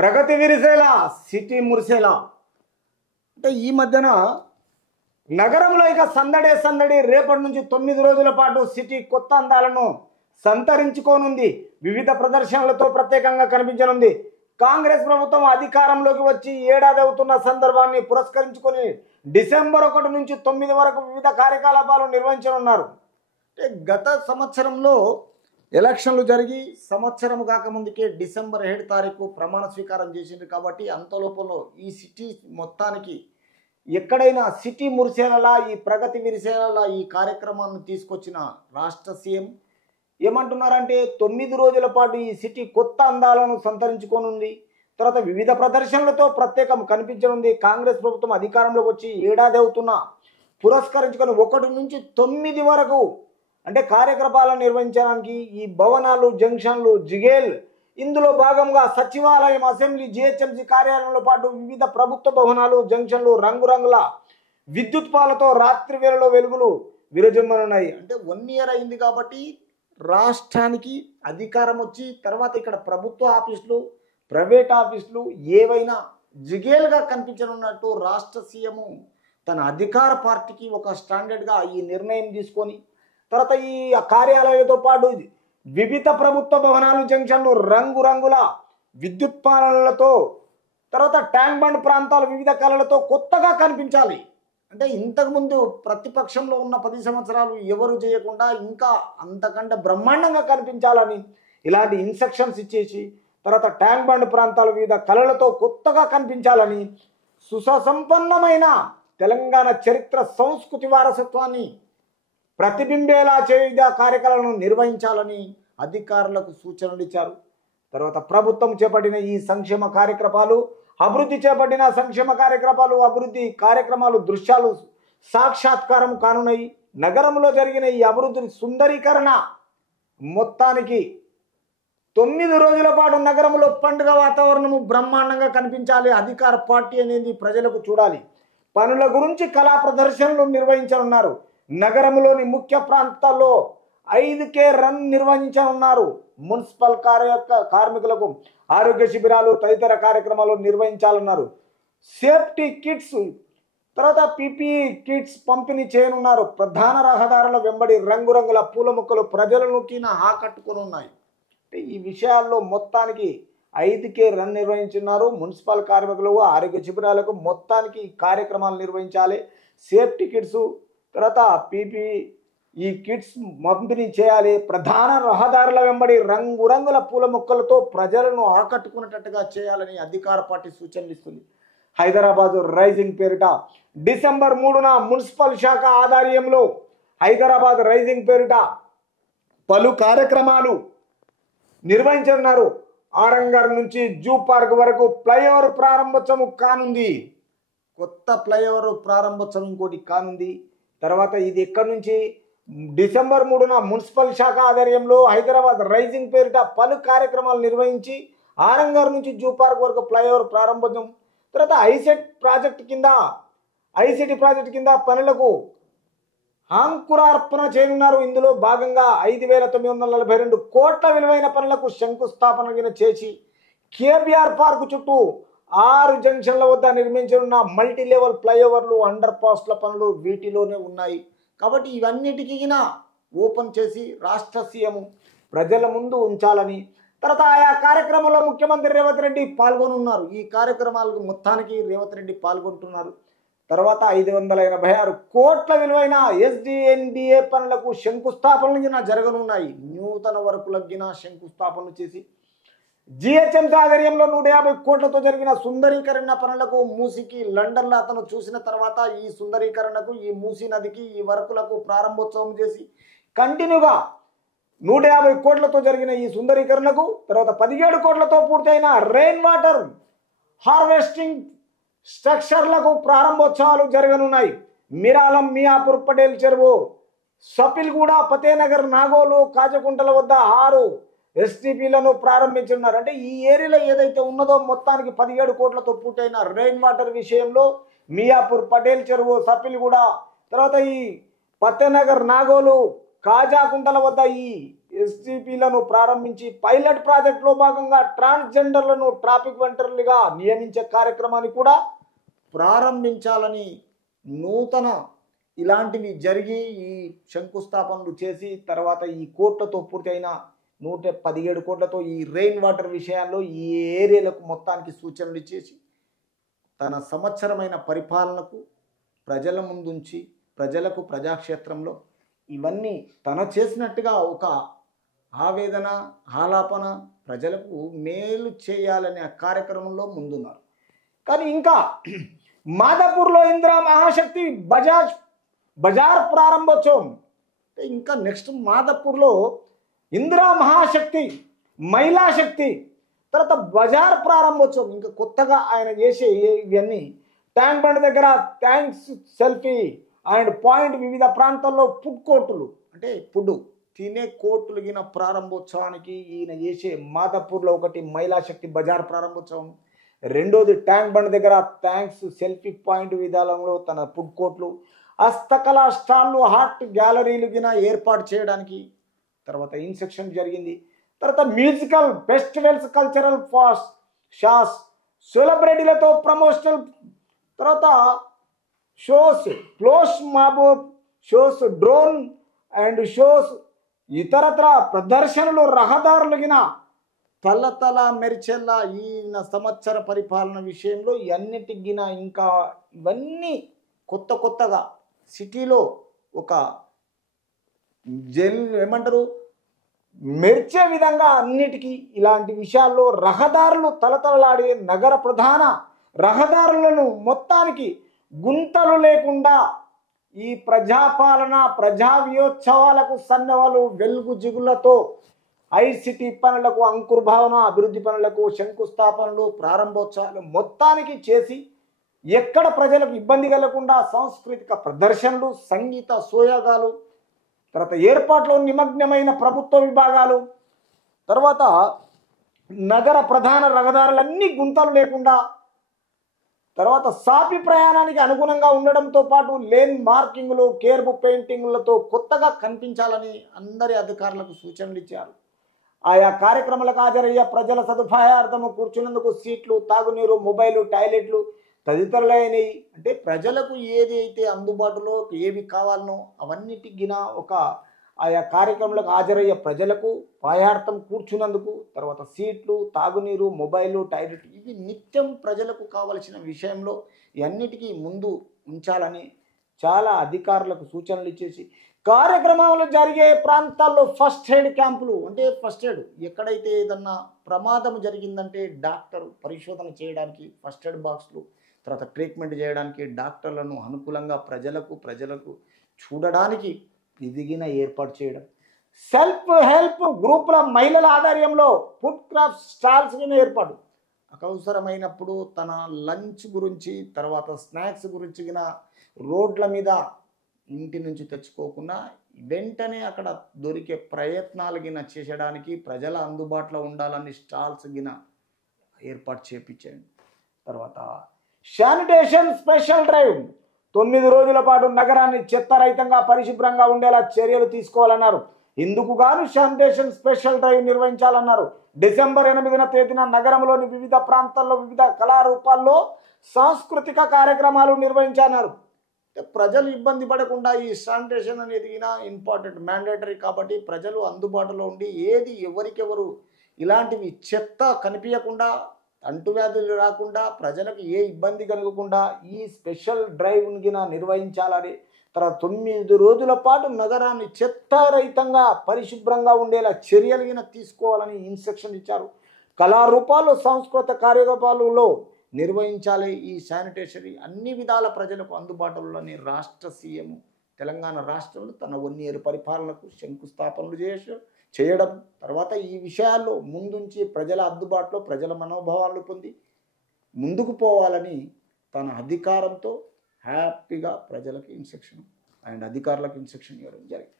ప్రగతి విరిసేలా city మురిసేలా అంటే ఈ మధ్యన నగరంలో ఇక సందడే సందడి రేపటి నుంచి 9 రోజుల పాటు సిటీ కొత్త అందాలను సంతరించుకోనుంది. వివిధ ప్రదర్శనలతో ప్రత్యేకంగా కనిపించనుంది. కాంగ్రెస్ ప్రభుత్వం అధికారంలోకి వచ్చి ఏడాది అవుతున్న సందర్భాన్ని పురస్కరించుకొని డిసెంబర్ 1 నుంచి 9 వరకు వివిధ కార్యకలాపాలు నిర్వహించనున్నారు. గత సంవత్సరంలో ఎలక్షన్లు జరిగి సంవత్సరం కాకముందుకే డిసెంబర్ 7 తారీఖు ప్రమాణ స్వీకారం చేసింది. కాబట్టి అంతలోపల ఈ సిటీ మొత్తానికి ఎక్కడైనా సిటీ మురిసేలా ఈ ప్రగతి విరిసేలా ఈ కార్యక్రమాన్ని తీసుకొచ్చిన రాష్ట్ర సీఎం ఏమంటున్నారంటే 9 రోజుల పాటు ఈ సిటీ కొత్త అందాలను సంతరించుకోనుంది. తర్వాత వివిధ ప్రదర్శనలతో ప్రత్యేకం కనిపించనుంది. కాంగ్రెస్ ప్రభుత్వం అధికారంలోకి వచ్చి ఏడాది అవుతున్న పురస్కరించుకొని 1 నుంచి 9 వరకు అంటే కార్యకలాపాలను నిర్వహించడానికి ఈ భవనాలు జంక్షన్లు జిగేల్ ఇందులో భాగంగా సచివాలయం అసెంబ్లీ జిహెచ్ఎంసీ కార్యాలయంలో పాటు వివిధ ప్రభుత్వ భవనాలు జంక్షన్లు రంగురంగుల విద్యుత్ పాలతో రాత్రి వేళలో వెలుగులు విరజిమ్మనున్నాయి. అంటే 1 ఇయర్ అయింది కాబట్టి రాష్ట్రానికి అధికారం వచ్చి తర్వాత ఇక్కడ ప్రభుత్వ ఆఫీసులు ప్రైవేట్ ఆఫీసులు ఏవైనా జిగేల్గా కనిపించనున్నట్టు రాష్ట్ర సీఎం తన అధికార పార్టీకి ఒక స్టాండర్డ్గా ఈ నిర్ణయం తీసుకొని తర్వాత ఈ కార్యాలయాలతో పాటు వివిధ ప్రభుత్వ భవనాలు జంక్షన్లు రంగురంగుల విద్యుత్ పాలనలతో తర్వాత ట్యాంక్ బండ్ ప్రాంతాలు వివిధ కళలతో కొత్తగా కనిపించాలి. అంటే ఇంతకుముందు ప్రతిపక్షంలో ఉన్న 10 సంవత్సరాలు ఎవరు చేయకుండా ఇంకా అంతకంటే బ్రహ్మాండంగా కనిపించాలని ఇలాంటి ఇన్స్ట్రక్షన్స్ ఇచ్చేసి తర్వాత ట్యాంక్ బండ్ ప్రాంతాలు వివిధ కళలతో కొత్తగా కనిపించాలని సుసంపన్నమైన తెలంగాణ చరిత్ర సంస్కృతి వారసత్వాన్ని ప్రతిబింబేలా వివిధ కార్యక్రమాలను నిర్వహించాలని అధికారులకు సూచనలు ఇచ్చారు. తర్వాత ప్రభుత్వం చేపట్టిన ఈ సంక్షేమ కార్యక్రమాలు అభివృద్ధి చేపట్టిన సంక్షేమ కార్యక్రమాలు అభివృద్ధి కార్యక్రమాలు దృశ్యాలు సాక్షాత్కారం కానున్నాయి. నగరంలో జరిగిన ఈ అభివృద్ధి సుందరీకరణ మొత్తానికి 9 రోజుల పాటు నగరంలో పండుగ వాతావరణము బ్రహ్మాండంగా కనిపించాలి. అధికార పార్టీ అనేది ప్రజలకు చూడాలి. పనుల గురించి కళా ప్రదర్శనలు నిర్వహించనున్నారు. నగరంలోని ముఖ్య ప్రాంతాల్లో 5K రన్ నిర్వహించనున్నారు. మున్సిపల్ కార్మికులకు ఆరోగ్య శిబిరాలు తదితర కార్యక్రమాలు నిర్వహించాలన్నారు. సేఫ్టీ కిట్స్ తర్వాత PPE కిట్స్ పంపిణీ చేయనున్నారు. ప్రధాన రహదారుల వెంబడి రంగురంగుల పూల మొక్కలు ప్రజలను ఆకట్టుకుని ఉన్నాయి. ఈ విషయాల్లో మొత్తానికి 5K రన్ నిర్వహించున్నారు. మున్సిపల్ కార్మికులు ఆరోగ్య శిబిరాలకు మొత్తానికి కార్యక్రమాలు నిర్వహించాలి. సేఫ్టీ కిట్స్ తర్వాత PPE ఈ కిట్స్ పంపిణీ చేయాలి. ప్రధాన రహదారుల వెంబడి రంగురంగుల పూల మొక్కలతో ప్రజలను ఆకట్టుకునేటట్టుగా చేయాలని అధికార పార్టీ సూచనలు ఇస్తుంది. హైదరాబాద్ రైజింగ్ పేరిట డిసెంబర్ 3న మున్సిపల్ శాఖ ఆధ్వర్యంలో హైదరాబాద్ రైజింగ్ పేరిట పలు కార్యక్రమాలు నిర్వహించనున్నారు. ఆరంగర్ నుంచి జూ పార్క్ వరకు ఫ్లైఓవర్ ప్రారంభోత్సవం కానుంది. కొత్త ఫ్లైఓవర్ ప్రారంభోత్సవం ఇంకోటి కానుంది. తర్వాత ఇది ఎక్కడి నుంచి డిసెంబర్ 3న మున్సిపల్ శాఖ ఆధ్వర్యంలో హైదరాబాద్ రైజింగ్ పేరిట పలు కార్యక్రమాలు నిర్వహించి ఆరంగర్ నుంచి జూ పార్క్ వరకు ఫ్లైఓవర్ ప్రారంభోత్సవం తర్వాత ఐసిటి ప్రాజెక్ట్ కింద పనులకు అంకురార్పణ చేయనున్నారు. ఇందులో భాగంగా 5,942 కోట్ల విలువైన పనులకు శంకుస్థాపన చేసి కేబీఆర్ పార్కు చుట్టూ 6 జంక్షన్ల వద్ద నిర్మించనున్న మల్టీ లెవెల్ ఫ్లైఓవర్లు అండర్ పాస్ల పనులు వీటిలోనే ఉన్నాయి. కాబట్టి ఇవన్నిటికీ ఓపెన్ చేసి రాష్ట్ర సీఎం ప్రజల ముందు ఉంచాలని తర్వాత ఆయా కార్యక్రమంలో ముఖ్యమంత్రి రేవంత్ రెడ్డి పాల్గొనున్నారు. ఈ కార్యక్రమాలకు మొత్తానికి రేవంత్ రెడ్డి పాల్గొంటున్నారు. తర్వాత 586 కోట్ల విలువైన SDNDA పనులకు శంకుస్థాపనలు జరగనున్నాయి. నూతన వర్కులకు శంకుస్థాపనలు చేసి GHMC ఆధ్వర్యంలో 150 కోట్లతో జరిగిన సుందరీకరణ పనులకు మూసికి లండన్లో అతను చూసిన తర్వాత ఈ సుందరీకరణకు ఈ మూసీ నదికి ఈ వర్కులకు ప్రారంభోత్సవం చేసి కంటిన్యూగా 150 కోట్లతో జరిగిన ఈ సుందరీకరణకు తర్వాత 17 కోట్లతో పూర్తయిన రెయిన్ వాటర్ హార్వెస్టింగ్ స్ట్రక్చర్లకు ప్రారంభోత్సవాలు జరగనున్నాయి. మిరాలం మియాపూర్ పటేల్ చెరువు సపిల్గూడ ఫతేనగర్ నాగోలు కాజకుంటల వద్ద 6 STPలను ప్రారంభించున్నారు. అంటే ఈ ఏరియాలో ఏదైతే ఉన్నదో మొత్తానికి 17 కోట్లతో పూర్తయిన రెయిన్ వాటర్ విషయంలో మియాపూర్ పటేల్ చెరువు సపిల్గూడ తర్వాత ఈ ఫతేనగర్ నాగోలు కాజాకుంటల వద్ద ఈ ఎస్టీపీలను ప్రారంభించి పైలట్ ప్రాజెక్టులో భాగంగా ట్రాన్స్జెండర్లను ట్రాఫిక్ వెంటర్లుగా నియమించే కార్యక్రమాన్ని కూడా ప్రారంభించాలని నూతన ఇలాంటివి జరిగి ఈ శంకుస్థాపనలు చేసి తర్వాత ఈ కోట్లతో పూర్తయిన 117 కోట్లతో ఈ రెయిన్ వాటర్ విషయాల్లో ఈ ఏరియాలకు మొత్తానికి సూచనలు ఇచ్చేసి తన సంవత్సరమైన పరిపాలనకు ప్రజల ముందుంచి ప్రజలకు ప్రజాక్షేత్రంలో ఇవన్నీ తన చేసినట్టుగా ఒక ఆవేదన ఆలాపన ప్రజలకు మేలు చేయాలనే కార్యక్రమంలో ముందున్నారు. కానీ ఇంకా మాదాపూర్లో ఇందిరా మహాశక్తి బజార్ ప్రారంభోత్సవం ఇంకా నెక్స్ట్ మాదాపూర్లో ఇందిరా మహాశక్తి మహిళా శక్తి తర్వాత బజార్ ప్రారంభోత్సవం ఇంకా కొత్తగా ఆయన చేసే ఇవన్నీ ట్యాంక్ బండ్ దగ్గర థ్యాంక్స్ సెల్ఫీ అండ్ పాయింట్ వివిధ ప్రాంతాల్లో ఫుడ్ కోర్టులు అంటే ఫుడ్ తినే కోర్టులు గిన ప్రారంభోత్సవానికి ఈయన చేసే మాదాపూర్లో ఒకటి మహిళా శక్తి బజార్ ప్రారంభోత్సవం, రెండోది ట్యాంక్ బండ్ దగ్గర థ్యాంక్స్ సెల్ఫీ పాయింట్ విధానంలో తన ఫుడ్ కోర్టులు, హస్తకళా స్టాళ్ళు ఆర్ట్ గ్యాలరీలు గిన ఏర్పాటు చేయడానికి తర్వాత ఇన్సెక్షన్ జరిగింది. తర్వాత మ్యూజికల్ ఫెస్టివల్స్ కల్చరల్ షాస్ సెలబ్రిటీలతో ప్రమోషనల్ తర్వాత షోస్ ఫ్లోస్ మాబోబ్ షోస్ డ్రోన్ అండ్ షోస్ ఇతరత్ర ప్రదర్శనలు రహదారులగిన తల మెరిచేలా ఈయన సంవత్సర పరిపాలన విషయంలో అన్నిటికిన ఇంకా ఇవన్నీ కొత్తగా సిటీలో ఒక ఏమంటారు మెరిచే విధంగా అన్నిటికీ ఇలాంటి విషయాల్లో రహదారులు తలతలలాడే నగర ప్రధాన రహదారులను మొత్తానికి గుంతలు లేకుండా ఈ ప్రజాపాలన ప్రజా వియోత్సవాలకు సన్నవాళ్ళు వెలుగు జిగులతో ఐసిటీ పనులకు అంకుర్భావన అభివృద్ధి పనులకు శంకుస్థాపనలు ప్రారంభోత్సవాలు మొత్తానికి చేసి ఎక్కడ ప్రజలకు ఇబ్బంది కలగకుండా సాంస్కృతిక ప్రదర్శనలు సంగీత సోయాగాలు తర్వాత ఏర్పాట్లో నిమగ్నమైన ప్రభుత్వ విభాగాలు తర్వాత నగర ప్రధాన రహదారులన్నీ గుంతలు లేకుండా తర్వాత సాపి ప్రయాణానికి అనుగుణంగా ఉండడంతో పాటు లేన్ మార్కింగ్లు కేర్బు పెయింటింగ్లతో కొత్తగా కనిపించాలని అందరి అధికారులకు సూచనలు ఇచ్చారు. ఆయా కార్యక్రమాలకు హాజరయ్యే ప్రజల సదుపాయార్థము కూర్చునేందుకు సీట్లు తాగునీరు మొబైలు టాయిలెట్లు తదితరులైనవి అంటే ప్రజలకు ఏది అయితే అందుబాటులో ఏవి కావాలనో అవన్నిటికిన ఒక ఆయా కార్యక్రమాలకు హాజరయ్యే ప్రజలకు పాయార్థం కూర్చున్నందుకు తర్వాత సీట్లు తాగునీరు మొబైలు టాయిలెట్ ఇవి నిత్యం ప్రజలకు కావలసిన విషయంలో ఇవన్నిటికీ ముందు ఉంచాలని చాలా అధికారులకు సూచనలు ఇచ్చేసి కార్యక్రమాలు జరిగే ప్రాంతాల్లో ఫస్ట్ ఎయిడ్ క్యాంపులు అంటే ఫస్ట్ ఎయిడ్ ఎక్కడైతే ఏదన్నా ప్రమాదం జరిగిందంటే డాక్టర్ పరిశోధన చేయడానికి ఫస్ట్ ఎయిడ్ బాక్స్లు తర్వాత ట్రీట్మెంట్ చేయడానికి డాక్టర్లను అనుకూలంగా ప్రజలకు చూడడానికి ఇదిగిన ఏర్పాటు చేయడం, సెల్ఫ్ హెల్ప్ గ్రూపుల మహిళల ఆధ్వర్యంలో ఫుడ్ క్రాఫ్ట్ స్టాల్స్ ఏర్పాటు అవసరమైనప్పుడు తన లంచ్ గురించి తర్వాత స్నాక్స్ గురించి రోడ్ల మీద ఇంటి నుంచి తెచ్చుకోకుండా వెంటనే అక్కడ దొరికే ప్రయత్నాలు చేసేయడానికి ప్రజల అందుబాటులో ఉండాలని స్టాల్స్ ఏర్పాటు చేయించండి. తర్వాత శానిటేషన్ స్పెషల్ డ్రైవ్ 9 రోజుల పాటు నగరాన్ని చెత్తరహితంగా పరిశుభ్రంగా ఉండేలా చర్యలు తీసుకోవాలన్నారు. ఇందుకు గాను శానిటేషన్ స్పెషల్ డ్రైవ్ నిర్వహించాలన్నారు. డిసెంబర్ 8వ తేదీన నగరంలోని వివిధ ప్రాంతాల్లో వివిధ కళారూపాల్లో సాంస్కృతిక కార్యక్రమాలు నిర్వహించాలన్నారు. ప్రజలు ఇబ్బంది పడకుండా ఈ శానిటేషన్ అనేది ఇంపార్టెంట్ మ్యాండేటరీ కాబట్టి ప్రజలు అందుబాటులో ఉండి ఏది ఎవరికెవరు ఇలాంటివి చెత్త కనిపించకుండా అంటువ్యాధులు రాకుండా ప్రజలకు ఏ ఇబ్బంది కలగకుండా ఈ స్పెషల్ డ్రైవ్ని నిర్వహించాలని తర్వాత 9 రోజుల పాటు నగరాన్ని చెత్తారహితంగా పరిశుభ్రంగా ఉండేలా చర్యలు తీసుకోవాలని ఇన్స్ట్రక్షన్ ఇచ్చారు. కళారూపాలు సాంస్కృతిక కార్యకలాపాలలో నిర్వహించాలి. ఈ శానిటేషన్ అన్ని విధాల ప్రజలకు అందుబాటులోని రాష్ట్ర సీఎం తెలంగాణ రాష్ట్రంలో తన 1 year పరిపాలనకు శంకుస్థాపనలు చేయడం తర్వాత ఈ విషయాల్లో ముందుంచి ప్రజల అందుబాటులో ప్రజల మనోభావాలు పొంది ముందుకు పోవాలని తన అధికారంతో హ్యాపీగా ప్రజలకు ఇన్స్ట్రక్షన్ అండ్ అధికారులకు ఇన్స్ట్రక్షన్ ఇవ్వడం జరిగింది.